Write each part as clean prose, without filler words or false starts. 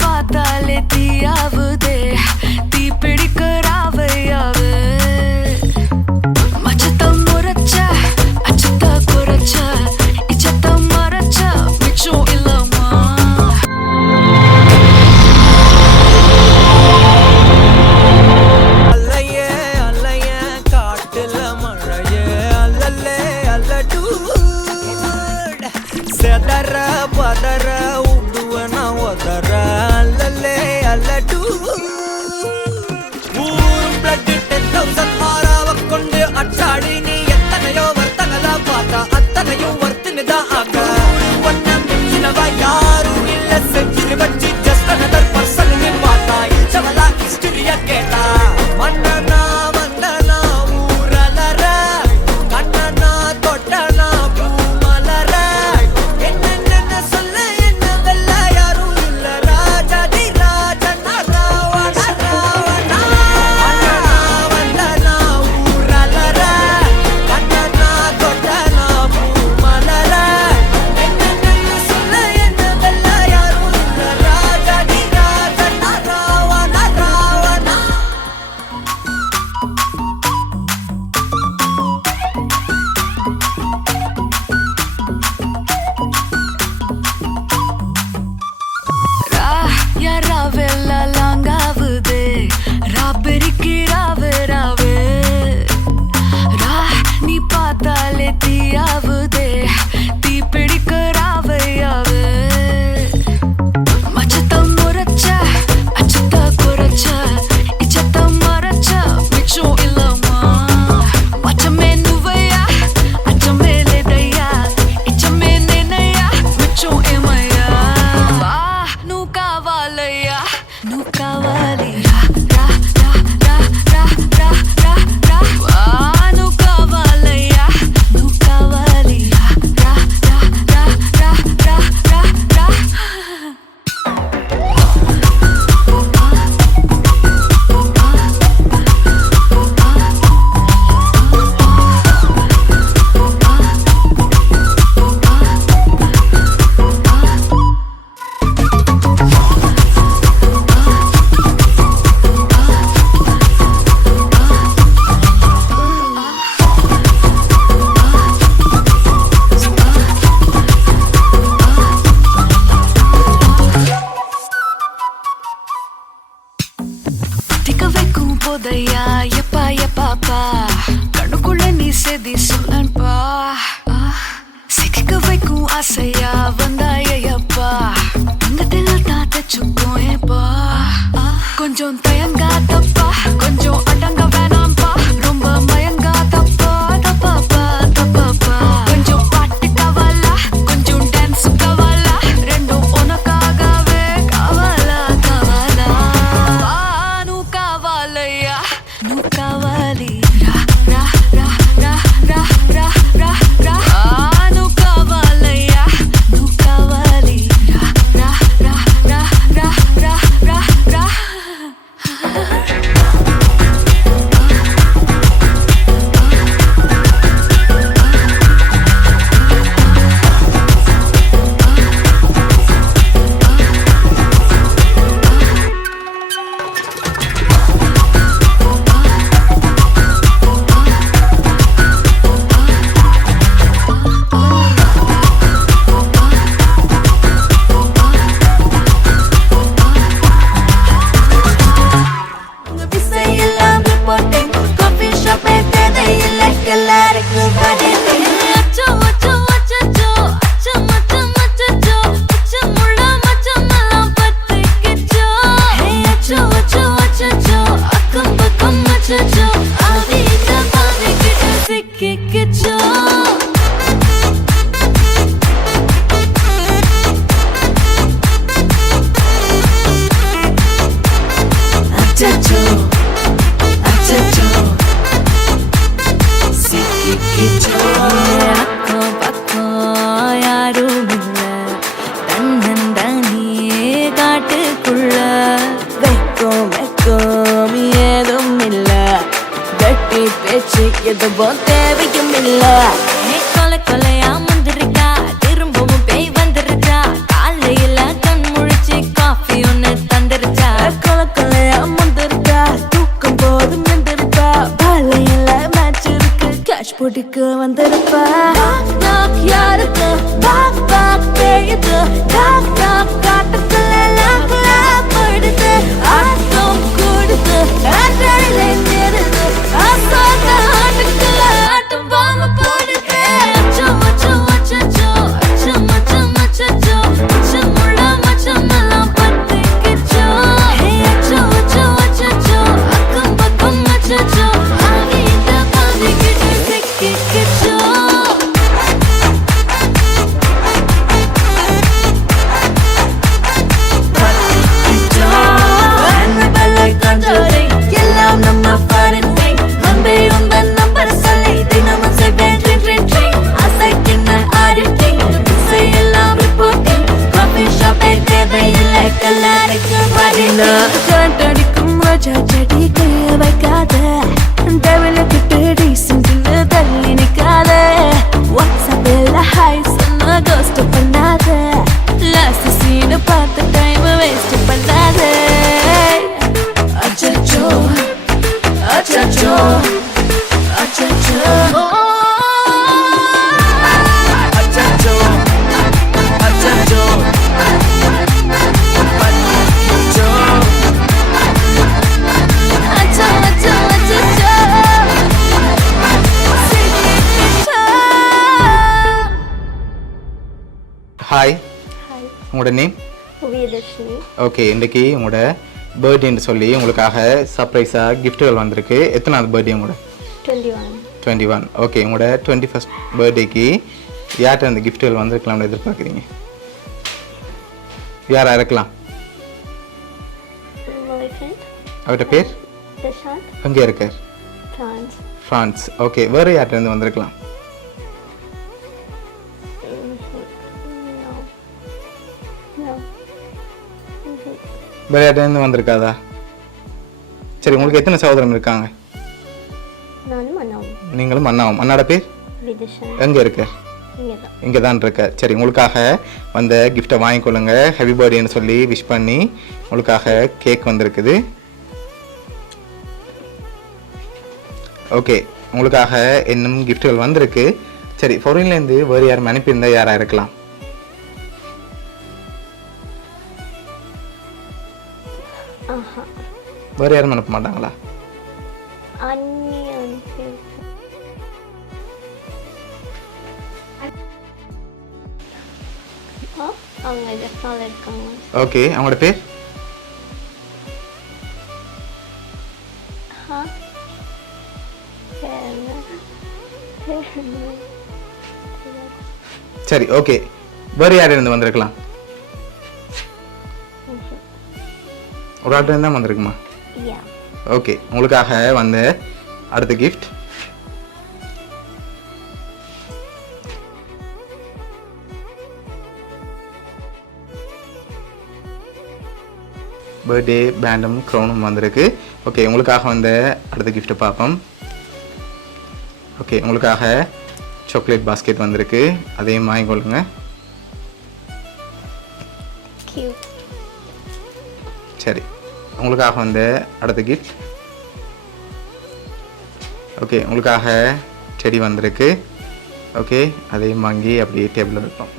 பார்த்தாலே தீயாவுதே தீ பிடிக்கிறாவையாவே மச்சத்தை முறைச்ச அச்சத்தை குறைச்ச இச்சத்தை மறைச்ச மிச்சம் இல்லமா அல்லையே அல்லையே காட்டுல மழையே அல்லல்லே அல்லடூ செதற பதற உடுவன ஒதற அல்லல்லே அல்லடூ ஊரும் பிளட் 10,000 ஆறாவ கொண்டு அச்சாடி நீ எத்தனையோ வர்த்தகலா பார்த்தா அத்தனையும் வர்த்தினிதான் ஆக ஒன்ன மிஞ்சினவ யாரும் இல்ல செஞ்சிரு வச்சு ஜஸ்ட் அனதர் பர்சன் நீ பார்த்தா இச்சவலா ஹிஸ்டரிய கேட்டா மன்னனா வந்தனா ஊரலற கண்ணனா தொட்டனா பூமலற என்ன சொல்ல என்ன வெல்ல யாரும் இல்ல ராஜாதி ராஜனா ராவண ராவணா மன்னனா வந்தனா ஊரலற கண்ணனா தொட்டனா பூமலற என்ன சொல்ல என்ன வெல்ல யாரும் இல்ல ராஜாதி ராஜனா ராவண ராவணா யாராவெல்லா லாங்காவுதே ரா பெருக்கிறாவே ராவே ரா நீ பார்த்தாலே தீயாவுதே தீ பிடிக்கிறாவையாவே மச்சத்தை முறைச்ச அச்சத்தை குறைச்ச இச்சத்தை மறைச்ச மிச்சம் இல்லமா மச்சமே నువ్వయ్యా అచ్చమే లేదయ్యా ఇచ్చమే నేనయ్యా మిచ్చం ఏమయ్యా వా నువ్వు కావాలయ్యా నువ్వు కావాలి రా రా రా రా రా రా రా వా నువ్వు కావాలయ్యా నువ్వు కావాలి రా రా రా రా రా రా రా திக்க வைக்கும் போதையா எப்பா எப்பாப்பா கண்ணுக்குள்ள நீ செதி சொல்லன்பா சிக்க வைக்கும் ஆசையா வந்தாயப்பா தங்கத்தில் தான் தச்சுக்கும் ஏப்பா கொஞ்சம் தயங்காதப்பா கொஞ்சம் அடங்க வேணாம்பா ரொம்ப மயங்காதப்பா தப்பாப்பா தப்பாப்பா கொஞ்சம் பாட்டு கவலா கொஞ்சம் டான்ஸ் கவலா ரெண்டும் உனக்காகவே கவலா கவலா నువ్వు కావాలయ్యా నువ్వు కావాలి రా రా రా రా రా రా రా రా నువ్వు కావాలయ్యా నువ్వు కావాలి రా రా రా రా రా రా రా రా எதுவும் தேவையும் இல்ல. கொலை கொலையா வந்திருக்கா, திரும்பவும் பேய் வந்திருக்கா. காலையில கண் முழிச்சு காஃபி ஒன்னு எடுக்க வந்திருப்பா நாக் யாருக்கு பாக் பாக் பேயுது டாக் டாக் காட்டுக்குள்ள லாக் லாக் போயிடுது ஆட்டம் கூடுது ஆட்டாடிலே நேருது ஆசாத ஆட்டுக்குள்ள ஆட்டம் பாம்பு போடுது அச்சம் அச்சம் அச்சச்சோ அச்சம் அச்சம் அச்சச்சோ அச்சமுள்ள மச்சமெல்லாம் பத்திக்கிச்சோ ஹே அச்சம் அச்சம் அச்சச்சோ அக்கம் பக்கம் அச்சச்சோ ஆகிட்ட பாதிக்கிட்டு சிக்கிக்கிச்சோ எல்லாம் நம்ம ஃபாரின் திங் அன்பே உந்தன் நம்பர் சொல்லி தினமும் செய்வேன் ட்ரிங் ட்ரிங் ட்ரிங் அசைக்கின்ன ஆடிட்டிங் செய்யலாம் ரிப்போர்ட்டிங் காஃபி ஷாப்பே தேவையில்லை கல்லாரிக்கு பதிலா கரண்ட் அடிக்கும் ரோஜா செடி கைய வைக்காத டெவலுக்கிட்டு டீசென்ட்னு தள்ளி நிக்காத வாட்ஸ்அப்பில் ஹாய் சொன்ன கோஸ்ட் பண்ணாத லாஸ்ட் சீனை பார்த்த டைம் வேஸ்ட் பண்ணாத அச்சச்சோ அச்சச்சோ அச்சச்சோ அச்சச்சோ அச்சச்சோ பத்திக்கிச்சோ அச்சோ அச்சோ அச்சச்சோ சிக்கிக்கிச்சோ ஹாய் ஹாய் உங்களோட நேம் உதயதர்ஷினி ஓகே இன்றைக்கி உங்களோட பர்த்டேன்னு சொல்லி உங்களுக்காக சர்ப்ரைஸாக கிஃப்ட்டுகள் வந்திருக்கு எத்தனாவது பர்த்டே உங்களோட 21 21 ஓகே உங்களோட 21st பர்த்டேக்கு யார்கிட்ட அந்த கிஃப்ட்டுகள் வந்திருக்கலாம்னு எதிர்பார்க்குறீங்க யாரா இருக்கலாம் my friend அவர்கிட்ட பேர் Prashant எங்கே இருக்கார் France ஃப்ரான்ஸ் ஓகே வேறு யார்கிட்ட இருந்து வந்திருக்கலாம் no வேறு யார்கிட்ட இருந்து வந்திருக்காதா சரி உங்களுக்கு எத்தனை சகோதரம் இருக்காங்க நானும் அண்ணாவும் நீங்களும் அண்ணாவும் அண்ணாட பேர் விதிஷன் எங்கே இருக்கார் இங்கே தான் இங்கே தான் இருக்க சரி உங்களுக்காக வந்த கிஃப்ட்டை வாங்கிக்கொள்ளுங்க ஹாப்பி பர்த்டேன்னு சொல்லி விஷ் பண்ணி உங்களுக்காக கேக் வந்திருக்குது ஓகே உங்களுக்காக இன்னும் கிஃப்ட்டுகள் வந்திருக்கு சரி ஃபாரின்லேருந்து வேறு யாரும் அனுப்பியிருந்தா யாராக இருக்கலாம் ஆஹா வேறு யாரும் அனுப்ப மாட்டாங்களா அண்ணி அனுப்பி அவங்க ஜெஃப்னால இருக்காங்க ஓகே அவங்களோட பேர் ஆ பேர் என்ன பேர் என்ன சரி ஓகே வேறு யார் இருந்து வந்திருக்கலாம் ஒரு ஆள் இருந்து தான் வந்திருக்குமா யா ஓகே உங்களுக்காக வந்த அடுத்த கிஃப்ட் பர்த்டே பேண்டும் க்ரௌனும் வந்திருக்கு ஓகே உங்களுக்காக வந்த அடுத்த கிஃப்ட்டை பார்ப்போம் ஓகே உங்களுக்காக சாக்லேட் பாஸ்கெட் வந்திருக்கு அதையும் வாங்கிக்கொள்ளுங்க கியூட் சரி உங்களுக்காக வந்த அடுத்த கிஃப்ட் ஓகே உங்களுக்காக செடி வந்திருக்கு ஓகே அதையும் வாங்கி அப்படியே டேபிளில் வைப்போம்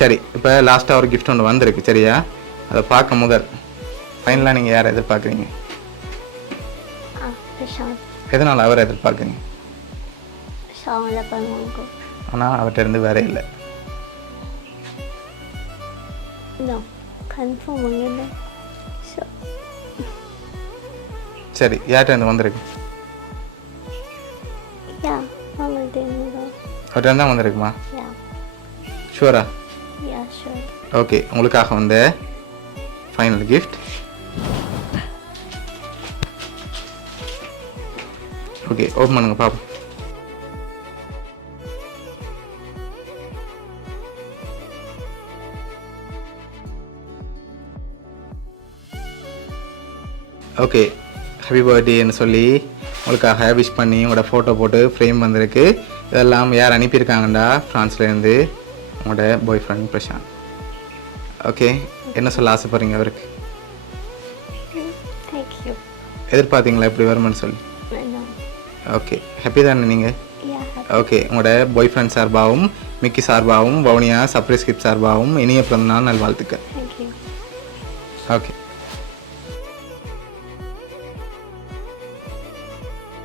சரி இப்போ லாஸ்ட்டாக ஒரு கிஃப்ட் ஒன்று வந்திருக்கு சரியா அதை பார்க்க முதல் ஃபைனலாக நீங்கள் யாரை எதிர்பார்க்குறீங்க பிரசாந்த் எதனால் அவரை எதிர்பார்க்குறீங்க ஷாவில் பண்ணுவாங்க ஆனால் அவர்கிட்ட இருந்து வேற இல்லை நோ கன்ஃபார்ம் வாங்கல ஸோ சரி யார்கிட்ட இருந்து வந்திருக்கு யா அவங்கள்ட்ட இருந்து அவர்கிட்ட இருந்து தான் வந்திருக்குமா யா ஷூரா யா ஷூர் ஓகே உங்களுக்காக வந்த ஃபைனல் கிஃப்ட் ஓகே ஓப்பன் பண்ணுங்க பாப்போம் ஓகே ஹாப்பி பர்த்டேன்னு சொல்லி உங்களுக்காக விஷ் பண்ணி உங்களோட ஃபோட்டோ போட்டு ஃப்ரேம் வந்திருக்கு. இதெல்லாம் யார் அனுப்பியிருக்காங்கண்டா ஃப்ரான்ஸ்லேருந்து உங்களோட பாய் ஃப்ரெண்ட் பிரசாந்த். ஓகே, என்ன சொல்ல ஆசைப்படுறீங்க அவருக்கு? தேங்க்யூ. எதிர்பார்த்தீங்களா இப்படி வருமானு சொல்லி? ஓகே, ஹாப்பி தானே நீங்கள்? ஓகே, உங்களோட பாய் ஃப்ரெண்ட் சார்பாகவும் மிக்கி சார்பாகவும் வவுனியா சர்ப்ரைஸ் கிஃப்ட் சார்பாகவும் இனிய பிறந்தநாள் நல்வாழ்த்துக்கள். ஓகே.